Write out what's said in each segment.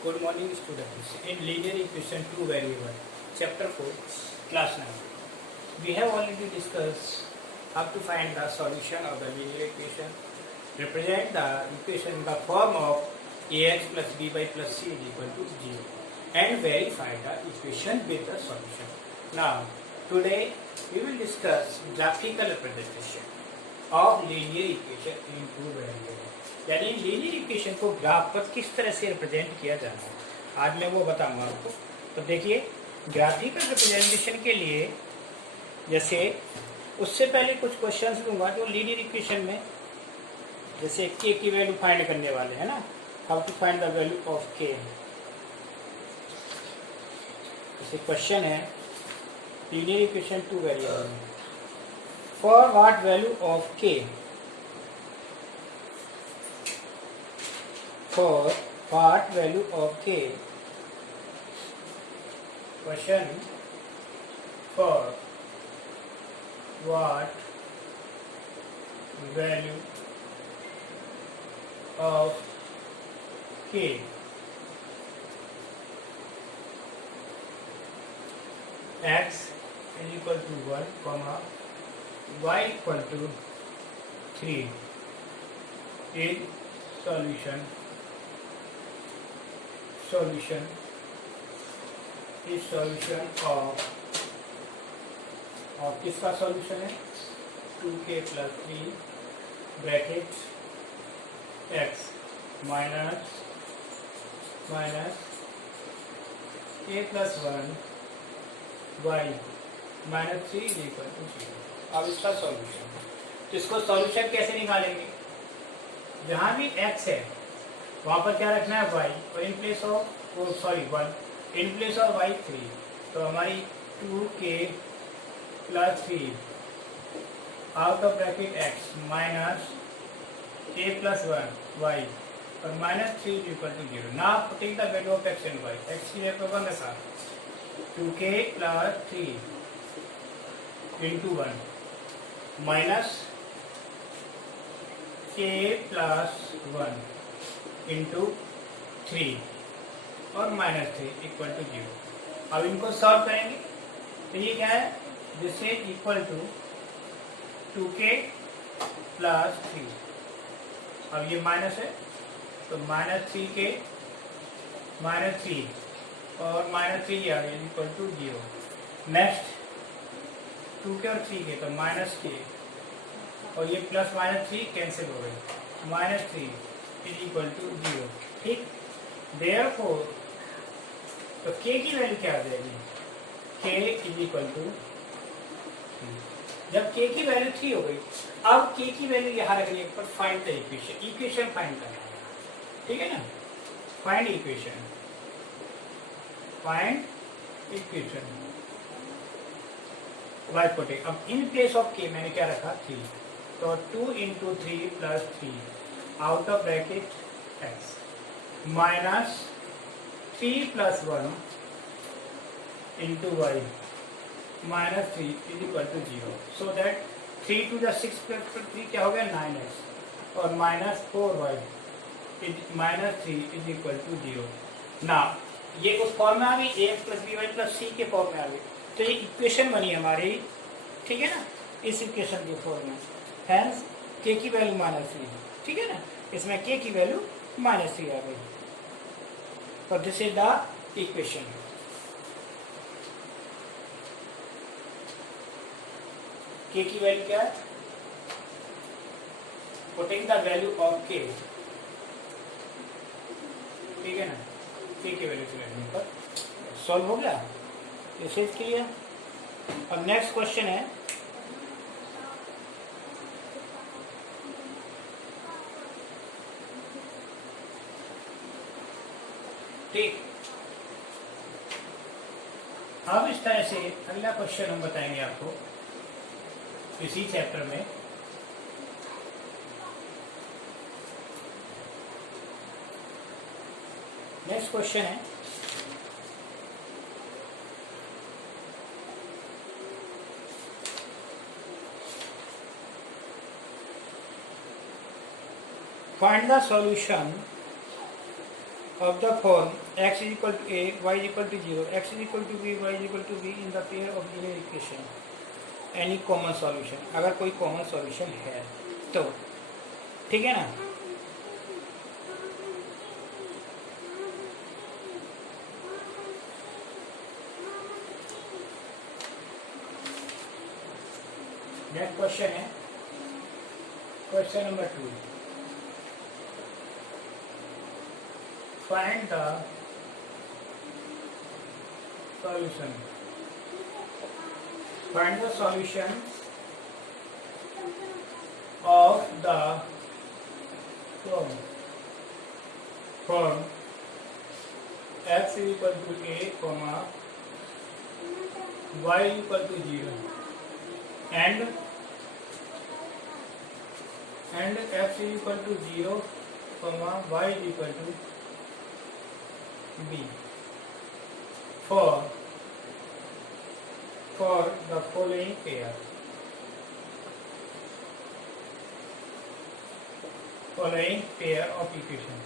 Good morning, students. In linear equation, two variable, chapter 4, class 9. We have already discussed how to find the solution of the linear equation. Represent the equation in the form of ax plus by plus c is equal to 0 and verify the equation with the solution. Now, today we will discuss graphical representation of linear equation in two variables. यानी linear equation को graph पर किस तरह से represent किया जाना है, आज मैं वो बताऊंगा आपको। तो देखिए, ग्राफिकल रिप्रेजेंटेशन के लिए जैसे उससे पहले कुछ क्वेश्चंस लूंगा जो लीनियर इक्वेशन में, जैसे के की वैल्यू फाइंड करने वाले हैं ना, how to find the value of K. जैसे क्वेश्चन है linear equation two variable, for what value of K, for what value of k, question for what value of k x is equal to 1 comma y equal to 3 in solution is solution of किसका solution है, 2k plus 3 bracket x minus a plus 1 y minus 3 is equal to 0। अब इसका solution, तो इसको solution कैसे निकालेंगे, जहां भी x है वहां पर क्या रखना है y, और in place of 1 in place of y 3, तो हमारी 2k plus 3 out of bracket x minus a plus 1 y और minus 3 is equal to 0। Now putting the value of x and y, x की जगह पर 1 ऐसा 2k plus 3 into 1 minus k plus 1 into 3 और minus 3 equal to 0। अब इनको solve करेंगे तो ये क्या है, this is equal to 2k plus 3, अब ये माइनस है तो माइनस 3k माइनस 3 और माइनस 3 आ गया इक्वल टू 0। नेक्स्ट 2k और 3k तो माइनस k और ये प्लस माइनस 3 कैंसिल हो गई, माइनस 3 इज इक्वल टू 0। ठीक, देयरफॉर तो k की वैल्यू क्या आ जाएगी, k इज इक्वल टू, जब k की वैल्यू 3 हो गई, अब k की वैल्यू यहाँ रखने पर फाइंड द इक्वेशन फाइंड करना है, ठीक है ना। फाइंड इक्वेशन वाई पोटे, अब इन प्लेस ऑफ k मैंने क्या रखा 3, तो 2 into 3 plus 3 out of bracket x minus 3 plus 1 into y minus 3 is equal to 0। So that 3 to the 6 plus 3 क्या हो गया 9x और minus 4y minus 3 is equal to 0। ना ये उस फॉर्म में आ गई, ax plus by plus c के फॉर्म में आ गई, तो ये इक्वेशन बनी हमारी, ठीक है ना, इस इक्वेशन के फॉर्म में। हैंस k की वैल्यू माइनस 3, ठीक है ना, इसमें k की वैल्यू माइनस 3 आ गई, तो this is the equation. k की वैल्यू क्या है, putting the value of k, ठीक है ना, k की वैल्यू से पर सॉल्व हो गया, इसे क्लियर। अब नेक्स्ट क्वेश्चन है ठीक, अब इस तरह से अगला क्वेश्चन हम बताएंगे आपको इसी चैप्टर में। नेक्स्ट क्वेश्चन है find the solution of the form x is equal to a, y is equal to 0, x is equal to b, y is equal to b in the pair of linear equation, any common solution, अगर कोई common solution है तो, ठीक है ना। Next question है question number 2, find the solution. Find the solution of the form x is equal to a, y is equal to 0 and x is equal to 0, y is equal to b for the following pair. Following pair of equation.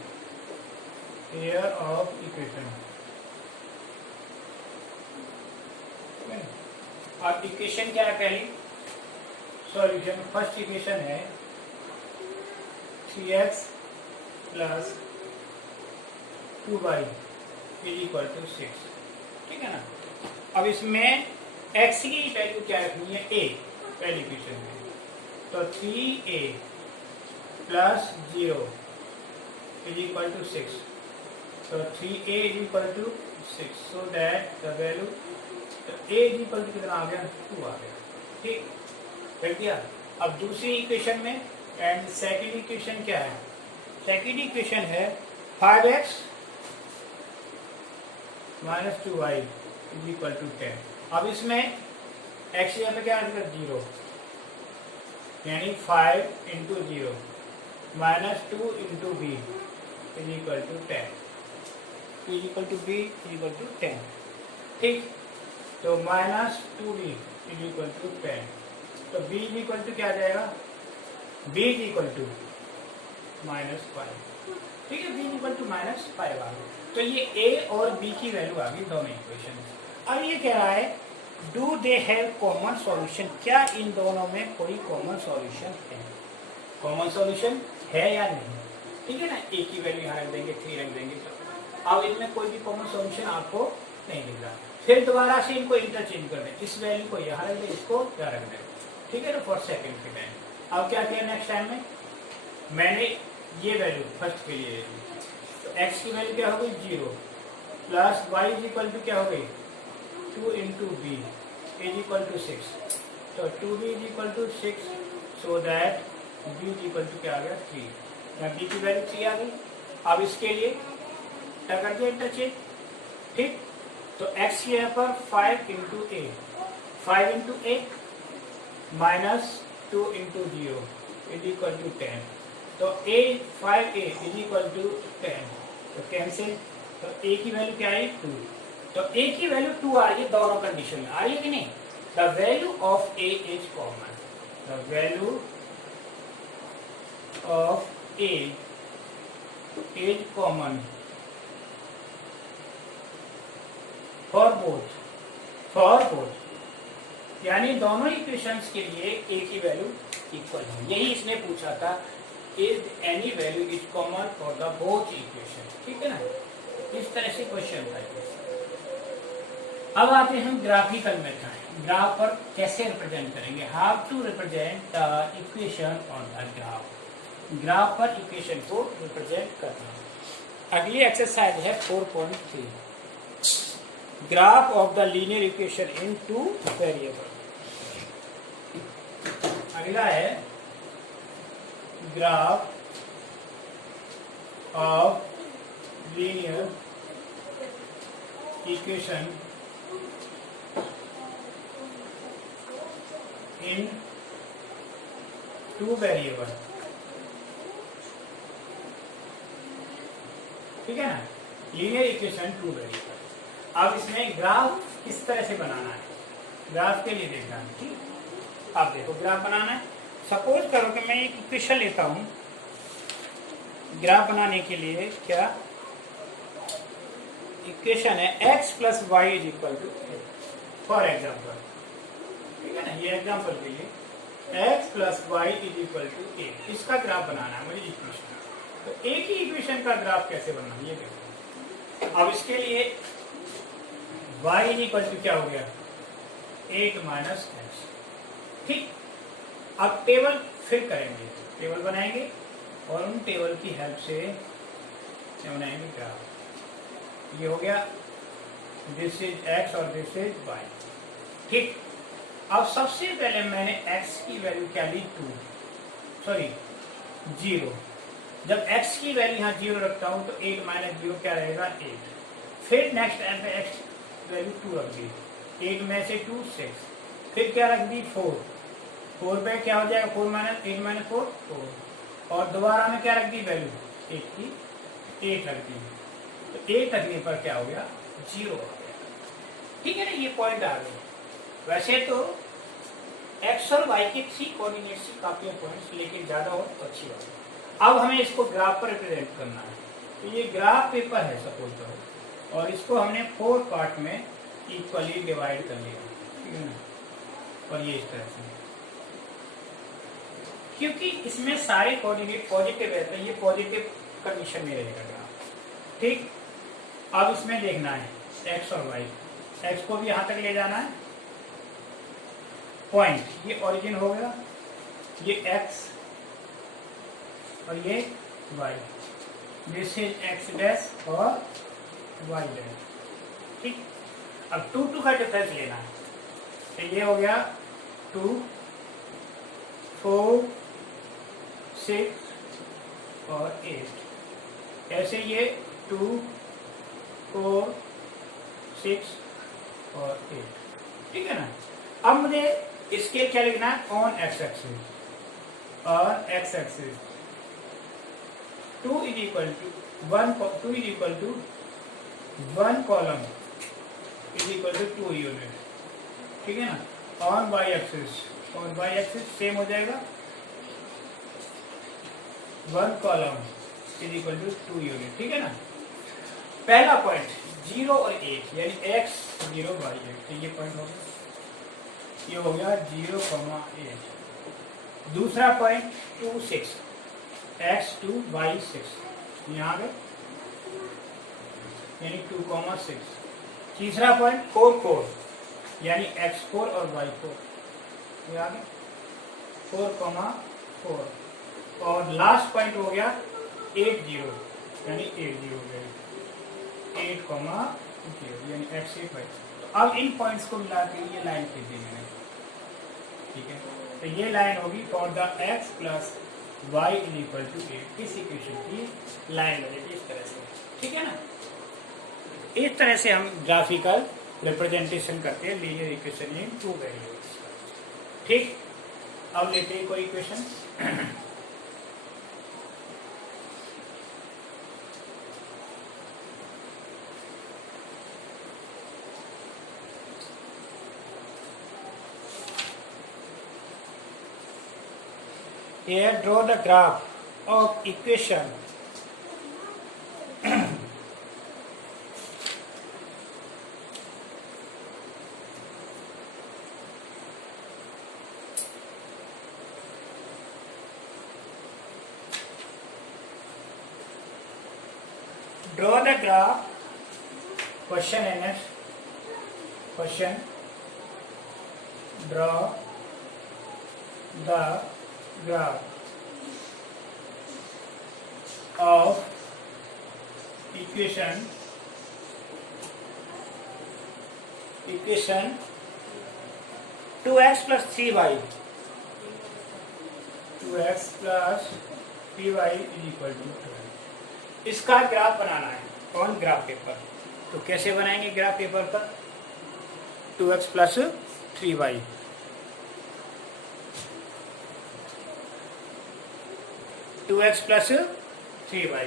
अब equation क्या है पहली? Solution first equation है 3x plus 2y is equal to 6, ठीक है ना। अब इसमें x की वैल्यू क्या रखनी है? a पहली इक्वेशन में, तो 3a plus 0 is equal to 6, तो 3a is equal to 6, so that the value, तो a इज इक्वल टू कितना आ गया? 2 आ गया, ठीक, कर दिया। अब दूसरी इक्वेशन में एंड सेकेंड इक्वेशन क्या है? सेकेंड इक्वेशन है 5x minus 2y is equal to 10। अब इसमें x यहाँ पे क्या आएगा? 0, यानी 5 into 0 minus 2 into B is equal to 10, is equal to B is equal to 10, ठीक। तो minus 2b is equal to 10, तो b इज इक्वल टू क्या आ जाएगा? b is equal to minus 5, ठीक है, b is equal to minus 5 आ गया। तो ये a और b की वैल्यू आ गई दोनों इक्वेशन। अब ये कह रहा है do they have common solution, क्या इन दोनों में कोई कॉमन सॉल्यूशन है? कॉमन सॉल्यूशन है या नहीं, ठीक है ना। a की वैल्यू यहाँ रख देंगे, 3 रख देंगे, तो अब इनमें कोई भी कॉमन सॉल्यूशन आपको नहीं दिख रहा। फिर दोबारा से इनको इंटरचेंज कर दें, इस वैल्यू को यहाँ रख दें, इसको यहाँ रख दें, ठीक है ना, फॉर सेकेंड के टाइम। अब क्या किया नेक्स्ट टाइम में? मैंने ये वैल्यू फर्स्ट के लिए, तो x की वैल्यू क्या हो गई? 0 plus y is equal to क्या हो गई? 2 into B is equal to 6, तो 2b is equal to 6, so that b is equal to क्या आ गया? 3, यहाँ b की वैल्यू 3 आ गई। अब इसके लिए क्या कर दिया? इंटरचेंज, ठीक। तो x यहाँ पर 5 into A, 5 into A minus 2 into 0 is equal to 10, तो a 5a is equal to 10, तो कैंसिल, तो a की वैल्यू क्या है? 2, तो a की वैल्यू 2 आ रही है दोनों कंडीशन में, आ रही है कि नहीं? The value of a is common, the value of a is common for both, यानी दोनों इक्वेशंस के लिए a की वैल्यू इक्वल है। यही इसने पूछा था, is any value is common for the both equation, ठीक है ना। इस तरह से क्वेश्चन था। अब आते हैं हम ग्राफिकल मेथड, ग्राफ पर कैसे रिप्रेजेंट करेंगे? How to represent the equation on the graph, graph पर इक्वेशन को रिप्रेजेंट करना। अगली एक्सरसाइज है 4.3, graph of the linear equation in 2 variable. अगला है graph of linear equation in 2 variable, ठीक है ना, लीनियर इक्वेशन 2 वेरिएबल। अब इसमें ग्राफ किस तरह से बनाना है, ग्राफ के लिए देखना है, ठीक। अब देखो ग्राफ बनाना है, सपोज करो कि मैं एक इक्वेशन लेता हूं ग्राफ बनाने के लिए, क्या इक्वेशन है x plus Y is equal to a, for example, ठीक है ना, ये एग्जाम्पल के लिए x plus Y is equal to a, इसका ग्राफ बनाना है मुझे इक्वेशन। तो एक ही इक्वेशन का ग्राफ कैसे बनना है ये देखो। अब इसके लिए y इज इक्वल टू क्या हो गया 8 माइनस एक्स, ठीक। अब टेबल फिर करेंगे, टेबल बनाएंगे और उन टेबल की हेल्प से बनाएंगे ग्राफ। ये हो गया दिस इज x और दिस इज y, ठीक। अब सबसे पहले मैंने x की वैल्यू क्या ली 2, सॉरी 0। जब x की वैल्यू यहाँ 0 रखता हूँ तो 8 माइनस 0 क्या रहेगा 8। फिर नेक्स्ट टाइम पे x वैल्यू 2 रख दी, 8 में से 2 6, फिर क्या रख दी 4 पे क्या हो जाएगा 4 माइनस 8 माइनस 4 4, और दोबारा में क्या रख दी वैल्यू 8 की 8 रख दी, तो 8 रखने पर क्या हो गया 0 आ गया, ठीक है ना। ये पॉइंट आ गए। वैसे तो x और y के 3 कोऑर्डिनेट्स ही काफी है पॉइंट्स, लेकिन ज्यादा हो तो अच्छी बात है। अब हमें इसको ग्राफ पर रिप्रेजेंट करना है, तो ये ग्राफ पेपर है सपोज करो, और इसको हमने 4 पार्ट में इक्वली डिवाइड कर लिया, ठीक है ना, और ये इस तरह से, क्योंकि इसमें सारे कोऑर्डिनेट पॉजिटिव है तो ये पॉजिटिव कंडीशन में रहेगा ग्राफ, ठीक। अब इसमें देखना है x और y, x को भी यहां तक ले जाना है, पॉइंट ये ओरिजिन हो गया, ये x और ये y, this is x dash और y डैश, ठीक। अब 2 2 का डिफरेंस लेना है, तो ये हो गया 2 4 6 और 8, ऐसे ये 2 4 6 और 8, ठीक है ना। अब मुझे स्केल क्या लिखना है ऑन एक्स एक्सिस, और X axis 2 is equal to 1 column is equal to 2 unit, ठीक है ना। ऑन वाई एक्सिस, और वाई एक्सिस सेम हो जाएगा 1 column is equal to 2 unit, ठीक है ना। पहला पॉइंट 0 और 8 यानी x 0 y 8, तो ये पॉइंट हो गया, ये हो गया 0, 8। दूसरा पॉइंट 2 6 x 2 y 6, यहाँ पे यानी 2, 6। तीसरा पॉइंट 4 4 यानी x 4 और y 4, यहाँ पे 4, 4। और लास्ट पॉइंट हो गया 8 0 यानी 8 0 हो गया 8, 0 यानी x 8 y। तो अब इन पॉइंट्स को मिला के ये लाइन खींच दी मैंने, ठीक है। तो ये लाइन होगी for the x plus Y is equal to 8, इस इक्वेशन की लाइन बनेगी इस तरह से, ठीक है ना। इस तरह से हम ग्राफिकल रिप्रेजेंटेशन करते हैं लीनियर इक्वेशन इन 2 वेरिएबल्स, ठीक। अब लेते हैं कोई equation. Here draw the graph of equation draw the graph, question and next question, draw the graph of equation 2x plus 3y, 2x plus 3y is equal to 12। इसका graph बनाना है on graph paper. तो कैसे बनाएंगे graph paper पर? 2x plus 3y, 2x plus 3y,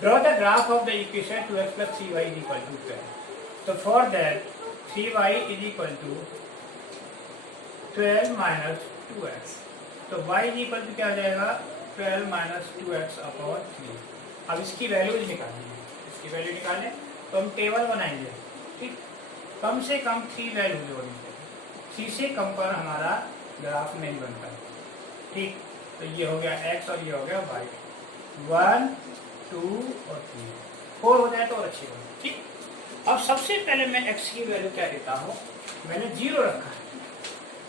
draw the graph of the equation 2x plus 3y is equal to 12. So for that 3y is equal to 12 minus 2x। तो y equal to क्या हो जाएगा 12 minus 2x upon 3। अब इसकी values निकालनी है, इसकी value निकालें तो हम टेबल बनाएंगे। ठीक, कम से कम 3 वैल्यू जोड़नी चाहिए, 3 से कम पर हमारा ग्राफ नहीं बनता। ठीक, तो ये हो गया x और ये हो गया y, 1 2 और 3, 4 हो जाए तो और अच्छी बात। ठीक, अब सबसे पहले मैं x की वैल्यू क्या देता हूँ, मैंने 0 रखा है,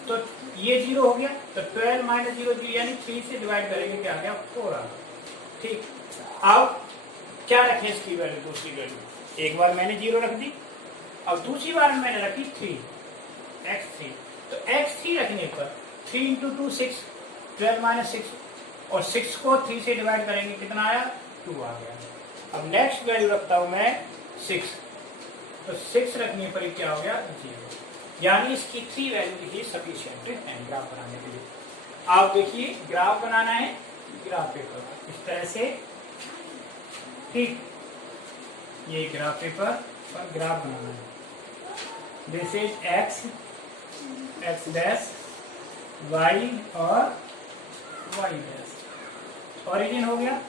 तो ये 0 हो गया, तो 12 माइनस 0 यानी 3 से डिवाइड करेंगे क्या आ गया 4 आ गया। ठीक, अब क्या रखें इसकी वैल्यू, दूसरी वैल्यू, एक बार मैंने 0 रख दी, अब दूसरी बार मैंने रखी 3 x3, तो x3 रखने पर 3 इंटू 2 6, 12 माइनस 6, और 6 को 3 से डिवाइड करेंगे कितना आया 2 आ गया। अब नेक्स्ट वैल्यू रखता हूं मैं 6, तो 6 रखने पर क्या हो गया 0, यानी इसकी 3 वैल्यू ही सफिशिएंट है ग्राफ बनाने के लिए। आप देखिए ग्राफ बनाना है ग्राफ पेपर इस तरह से। ठीक, ये ग्राफ पेपर पर ग्राफ बनाना है। This is x dash y और y डैश, ओरिजिन हो गया।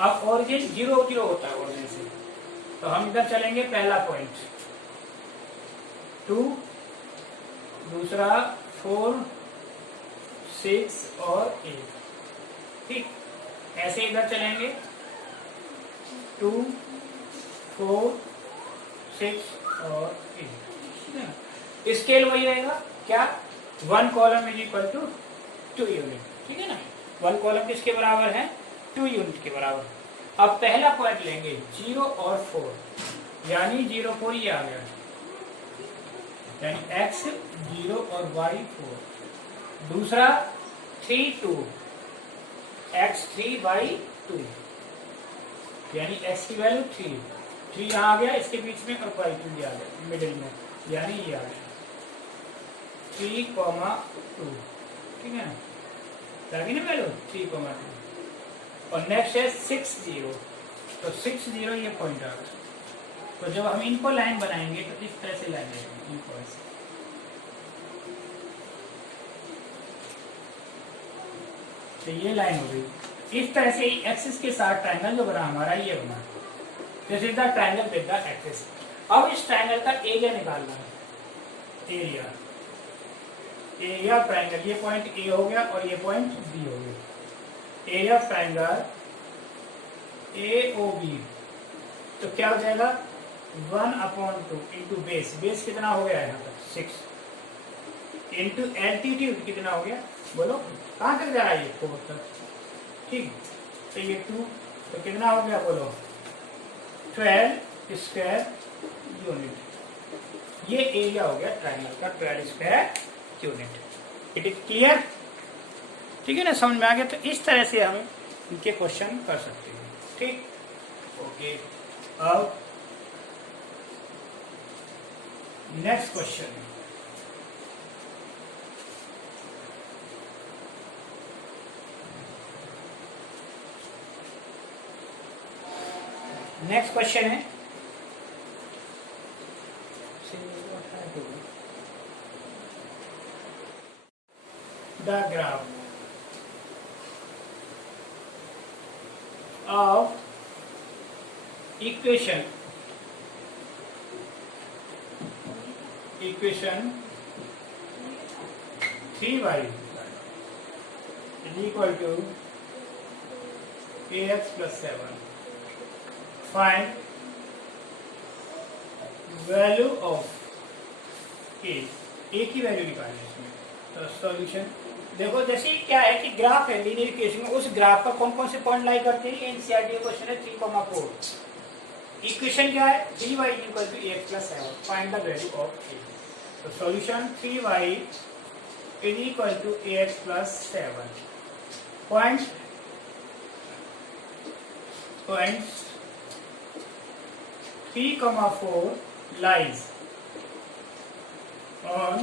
अब ओरिजिन 0 0 होता है ओरिजिन से, तो हम इधर चलेंगे, पहला पॉइंट 2, दूसरा 4 6 और 8। ठीक, ऐसे इधर चलेंगे 2 4 6 और 8। स्केल वही रहेगा क्या, 1 column is equal to 2 unit. ठीक है ना, 1 कॉलम किसके बराबर है 2 यूनिट के बराबर। अब पहला पॉइंट लेंगे 0 और 4, यानी 0 4 ये आ गया, यानी x 0 और y 4। दूसरा 3 2, x 3 y 2, यानी x की वैल्यू 3 यहाँ आ गया इसके बीच में, और y 2 आ गया मिडिल में, यानी ये आ गया 3, 2। ठीक है ना, लगी ना वैल्यू 3, 2। और नेक्स्ट है 6 0, तो 6 0 ये पॉइंट आ गया। तो जब हम इनको लाइन बनाएंगे तो इस तरह से लाइन बनाएंगे इनको ऐसे। तो ये लाइन हो गई इस तरह से, एक्सिस के साथ ट्रायंगल जो बना हमारा ये बना, this is the triangle with the axis. अब इस ट्रायंगल का एरिया निकालना है, एरिया ट्रायंगल, ये पॉइंट ए हो गया और ये पॉइंट बी हो गया। एरिया ऑफ ट्रायंगल AOB, तो क्या हो जाएगा 1/2 इंटू बेस, बेस कितना हो गया यहाँ तक 6, इंटू एल्टीट्यूड कितना हो गया बोलो, कहाँ तक जा रहा है ये 4 तक। ठीक, तो ये 2, तो कितना हो गया बोलो 12 स्क्वायर यूनिट। ये एरिया हो गया ट्रायंगल का 12 square unit. It is clear. ठीक है ना, समझ में आ गया। तो इस तरह से हम इनके क्वेश्चन कर सकते हैं। ठीक, ओके। अब नेक्स्ट क्वेश्चन, नेक्स्ट क्वेश्चन है the graph of equation 3y is equal to ax plus 7. Find value of a की वैल्यू निकालनी है इसमें। तो सॉल्यूशन देखो, जैसे क्या है कि ग्राफ है लीनियर इक्वेशन में, उस ग्राफ पर कौन कौन से पॉइंट लाई करते हैं, एनसीईआरटी क्वेश्चन है 3,4। इक्वेशन क्या है 3y equal to ax plus 7, find the value of a। तो solution 3y is equal to ax plus 7, points 3,4 lies on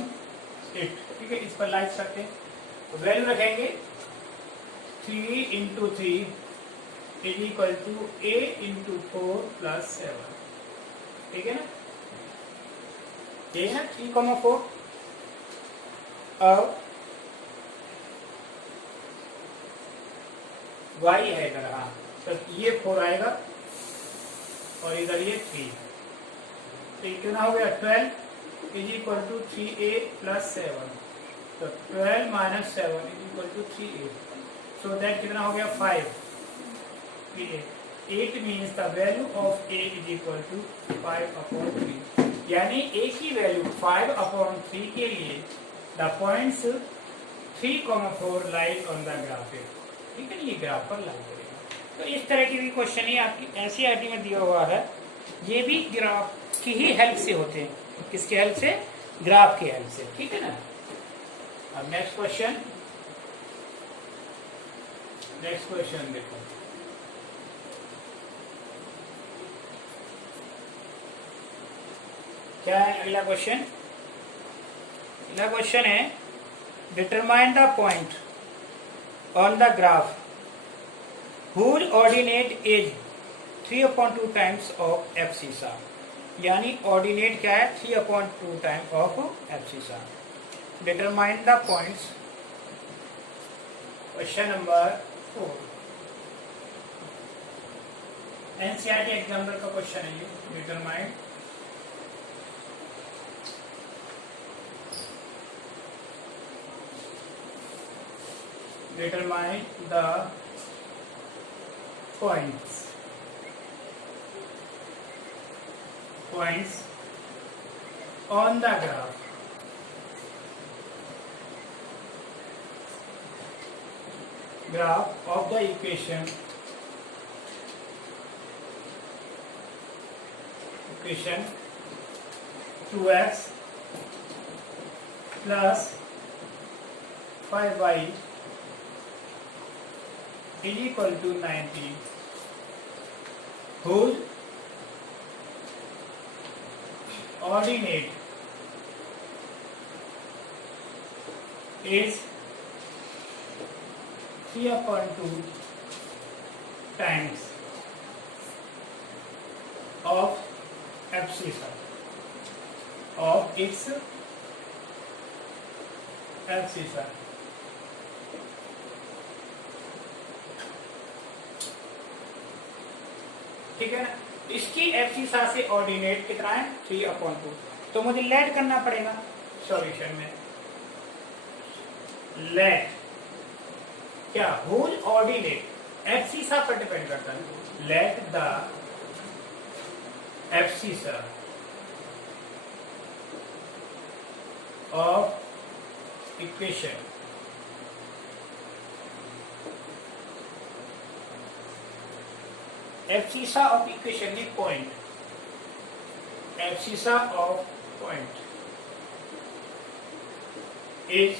it. ठीक है, इस पर लाइज करते हैं, तो वैल्यू रखेंगे 3 into 3 is equal to a into 4 plus 7। ठीक है ना, ये है 3,4। अब y है इधर, हाँ, तो ये 4 आएगा और इधर ये 3, तो कितना हो गया 12 is equal to 3a plus 7, तो 12 minus 7 is equal to 3a, so that कितना हो गया 5a। It means the value of a is equal to 5/3, यानी a की वैल्यू 5/3 के लिए the points 3,4 lie on the graphic, ठीक है, ये ग्राफ पर लाई करेगा। तो इस तरह की भी क्वेश्चन ही आपकी एनसीईआरटी में दिया हुआ है, ये भी ग्राफ की ही हेल्प से होते हैं, किसके हेल्प से, ग्राफ की हेल्प से, ठीक है ना। अब नेक्स्ट क्वेश्चन देखो, क्या है अगला क्वेश्चन। अगला क्वेश्चन है determine the point on the graph whose ordinate is 3/2 times of abscissa, यानी ऑर्डिनेट क्या है 3/2 times of abscissa. Determine the points, question number 4, NCERT examiner का क्वेश्चन है ये। Determine the points on the graph of the equation 2x plus 5y is equal to 90, whose ordinate is 3/2 times of abscissa of its abscissa। ठीक है ना, इसकी abscissa से ordinate कितना है 3/2, तो मुझे लेट करना पड़ेगा सॉल्यूशन में। लेट क्या, होल ऑर्डिनेट एब्सिसा पर डिपेंड करता है। Let the abscissa of equation abscissa of equation में point, abscissa of point is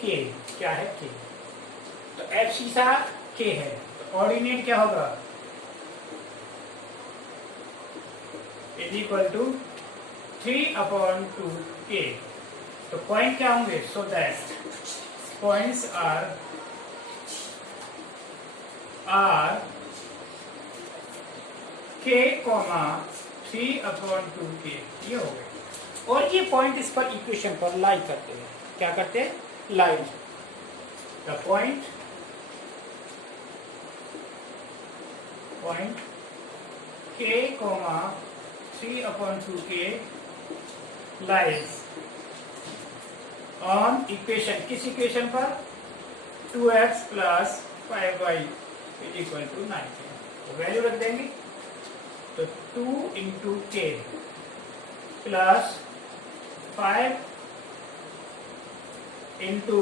k, क्या है के, तो एब्सिसा के है, तो ऑर्डिनेट क्या होगा इज इक्वल टू 3/2 के, तो पॉइंट क्या होंगे, so that points are k, 3/2 के, ये हो गए। और ये पॉइंट इस पर इक्वेशन पर लाई करते हैं, क्या करते हैं, लाई। द पॉइंट k, 3/2 के लाइज ऑन इक्वेशन, किस इक्वेशन पर, 2x plus 5y is equal to 90, तो वैल्यू रख देंगे, तो 2 into k plus 5 into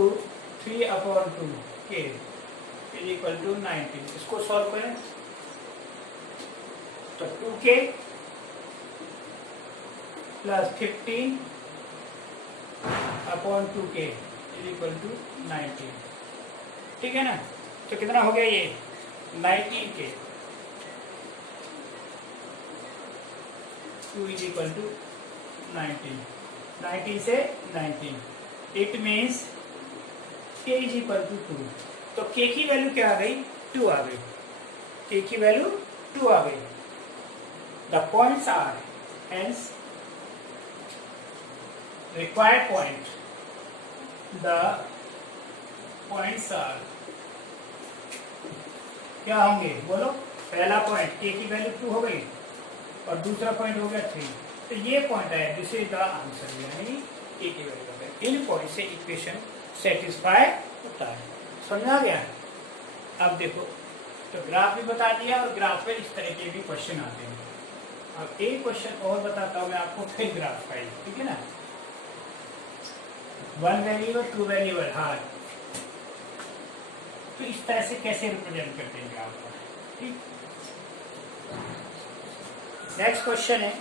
3/2 k is equal to 90। इसको सॉल्व करें तो 2k plus 15/2k is equal to 90, ठीक है ना। तो कितना हो गया ये 19k, 2 is equal to 19, 19 से 19, it means k is equal to 2, तो k की वैल्यू क्या आ गई, 2 आ गई, k की वैल्यू 2 आ गई। The points are, hence required point the points are, क्या होंगे बोलो। पहला पॉइंट k की वैल्यू 2 हो गई और दूसरा पॉइंट हो गया 3, तो ये पॉइंट है दिस इज द आंसर, यानी k की वैल्यू। इन पॉइंट से इक्वेशन सेटिस्फाई होता है। समझ आ गया। अब देखो, तो ग्राफ भी बता दिया और ग्राफ पे इस तरह के भी क्वेश्चन आते हैं। अब एक क्वेश्चन और बताता हूँ मैं आपको, फिर ग्राफ का ही, ठीक है ना। 1 वेरिएबल 2 वेरिएबल, हाँ, तो इस तरह से कैसे रिप्रेजेंट करते हैं ग्राफ को, ठीक। नेक्स्ट क्वेश्चन है,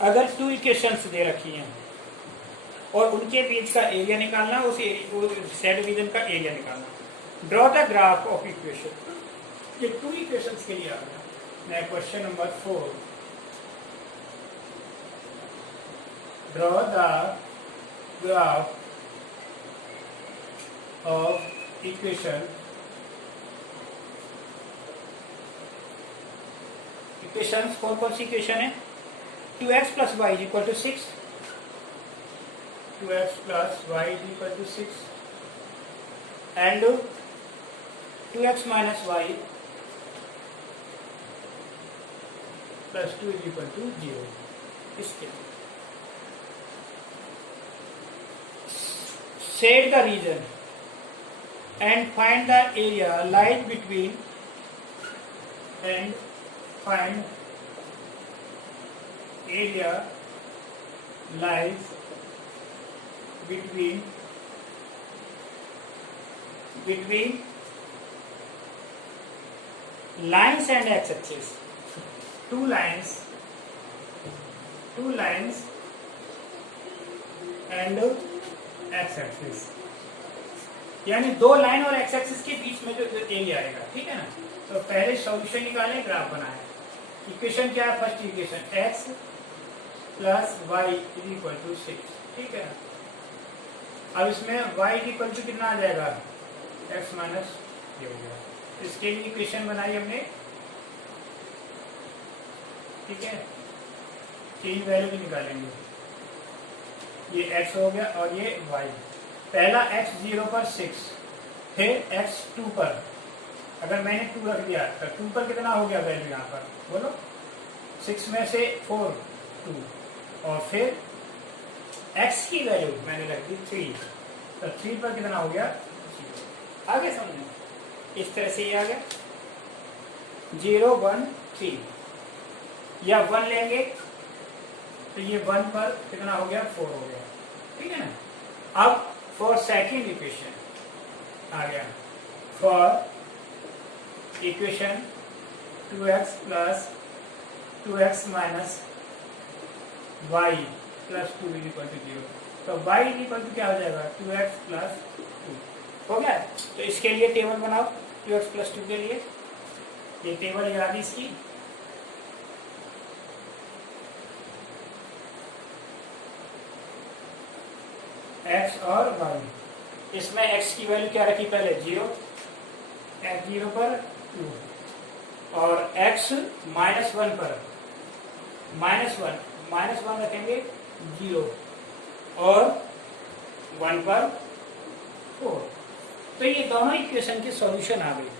अगर 2 इक्वेशंस दे रखी हैं और उनके बीच का एरिया निकालना, उस सेट रीजन का एरिया निकालना। Draw the graph of equation. ये 2 इक्वेशंस के लिए आ गया। Next question number 4, draw the graph of equation. Equations कौन कौन सी इक्वेशन है। 2x plus y is equal to 6, 2x plus y is equal to 6 and 2x minus y plus 2 is equal to 0। इसके set the region and find the area lies between and find area lies between lines and x-axis। two lines and x-axis, यानी 2 line और x-axis के बीच में जो area आएगा, ठीक है ना। तो पहले सॉल्यूशन निकालें, ग्राफ बनाएं। इक्वेशन क्या है, first equation x plus Y is equal to 6, ठीक है। अब इसमें y इज इक्वल टू कितना आ जाएगा, x माइनस ये हो गया। इसके लिए इक्वेशन बनाई हमने, ठीक है। 3 वैल्यू भी निकालेंगे, ये x हो गया और ये y। पहला x 0 पर 6, फिर x 2 पर, अगर मैंने 2 रख दिया तो 2 पर कितना हो गया वैल्यू यहाँ पर बोलो। 6 में से 4 2, और फिर x की वैल्यू मैंने रख दी 3, तो 3 पर कितना हो गया 0। आगे समझे, इस तरह से ये आ गया 0 1 3, या 1 लेंगे तो ये 1 पर कितना हो गया 4 हो गया, ठीक है ना। अब फॉर सेकेंड इक्वेशन आ गया, for equation 2x plus 2x minus y plus 2 is equal to 0, तो y इज इक्वल टू क्या हो जाएगा 2x प्लस 2 हो गया। तो इसके लिए टेबल बनाओ 2x प्लस 2 के लिए, ये टेबल याद है इसकी। x और y, इसमें x की वैल्यू क्या रखी पहले 0, x 0 पर 2, और x माइनस 1 पर माइनस 1 रखेंगे 0, और 1 पर 4। तो ये दोनों इक्वेशन के सॉल्यूशन आ गए।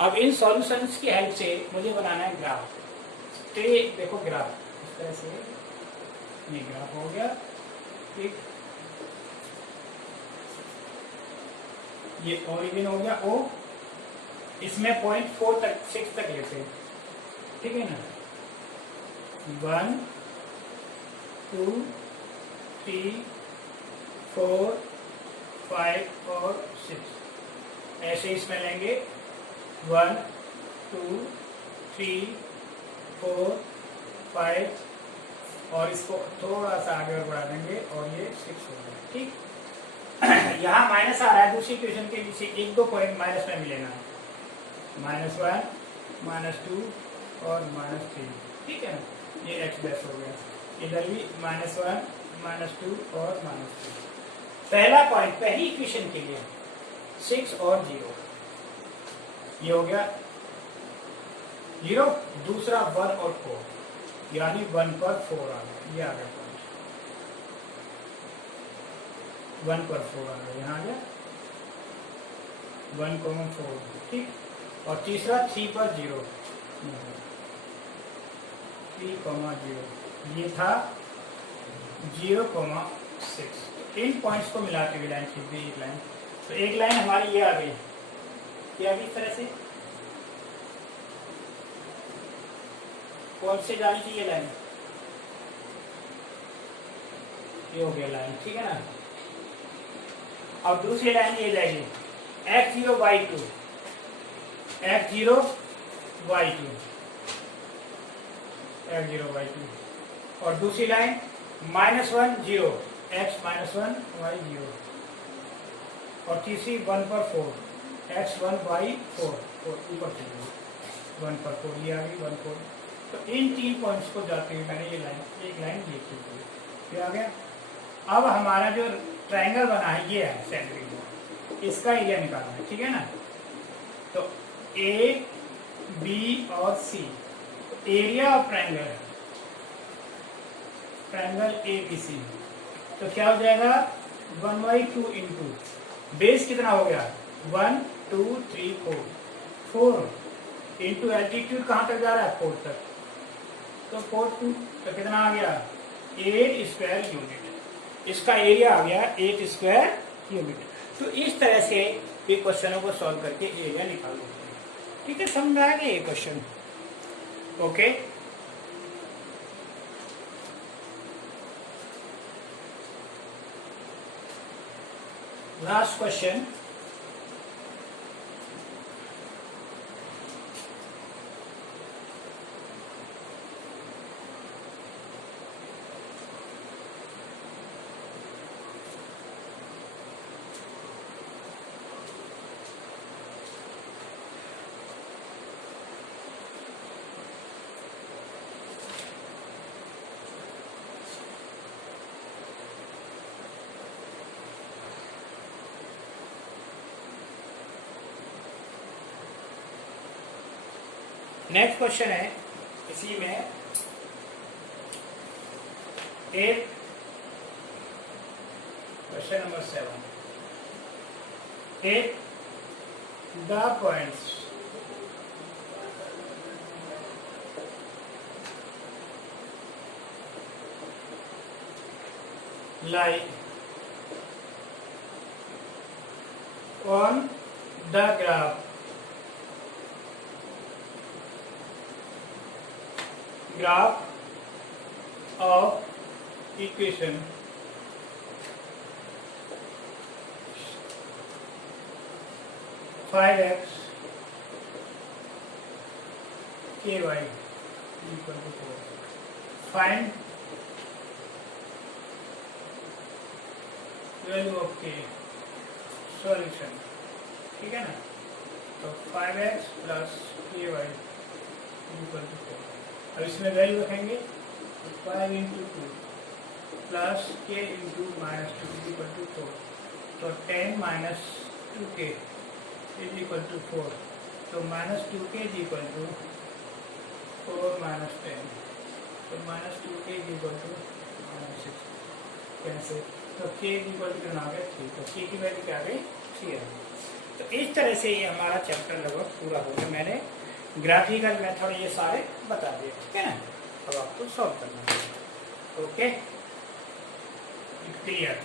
अब इन सॉल्यूशंस की हेल्प से मुझे बनाना है ग्राफ। तो ये देखो ग्राफ इस तरह से, ये ग्राफ हो गया, ठीक। ये ओरिजिन हो गया O, इसमें पॉइंट 4 तक 6 तक लेते हैं, ठीक है ना। 1 2 3 4 5 और 6, ऐसे इसमें लेंगे 1 2 3 4 5, और इसको थोड़ा सा आगे बढ़ा देंगे और ये 6 हो गया, ठीक। यहाँ माइनस आ रहा है, दूसरी इक्वेशन के पीछे 1-2 पॉइंट माइनस में मिलेगा, -1 -2 और -3, ठीक है ना। ये x डैश हो गया, इधर भी -1 -2 और -3। पहला पॉइंट पहली इक्वेशन के लिए 6 और 0, ये हो गया 0, दूसरा 1 और 4, यानी 1 पर 4 आ गया, ये आ गया पॉइंट, 1 पर 4 आ गया, यहाँ आ गया 1,4, ठीक। और तीसरा 3 पर 0, 3,0, ये था 0,6। इन पॉइंट्स को मिला के भी लाइन खींच दी, एक लाइन। तो एक लाइन हमारी ये आ गई, क्या इस तरह से, कौन से जानी चाहिए लाइन, ये हो गया लाइन, ठीक है ना। अब दूसरी लाइन ये जाएगी x0 y2, x0 y2, x0 y2, और दूसरी लाइन -1 0, x -1 y0, और तीसरी 1 पर 4, x1 y4, ऊपर चलिए 1 पर 4, ये आ गई 1 4। तो इन 3 पॉइंट्स को जाते हुए मैंने ये लाइन, एक लाइन लिखी थी, ये आ गया। अब हमारा जो ट्रायंगल बना है ये है सेंट्रिक, इसका एरिया निकालना है, ठीक है ना। तो ए बी और सी, area of triangle, triangle A B C, तो क्या हो जाएगा 1/2 इंटू बेस कितना हो गया 1 2 3 4, 4 इंटू एल्टीट्यूड कहाँ तक जा रहा है 4 तक, तो 4 2, तो कितना आ गया 8 स्क्वायर यूनिट, इसका एरिया आ गया 8 स्क्वायर यूनिट। तो इस तरह से ये क्वेश्चनों को सॉल्व करके एरिया निकाल लेते हैं, ठीक है, समझ में आ गया ये question, okay. Last question, next question है इसी में, question number 7, the points lie on the graph of equation five x ky equal to 4. Find value of k, solution, ठीक है ना। तो 5x plus ky equal to 4, अब इसमें value रखेंगे तो 5 into 2 plus k into -2 equal to 4, तो 10 minus 2k is equal to 4, तो -2k is equal to 4 minus 10, तो -2k is equal to -6, cancel, तो k इक्वल टू कितना आ गया 3, तो k की वैल्यू क्या आ गई 3 है। तो इस तरह से ये हमारा चैप्टर लगभग पूरा हो गया, मैंने ग्राफिकल मेथड ये सारे बता दिए, ठीक है ना। अब आपको सॉल्व करना है, ओके, क्लियर।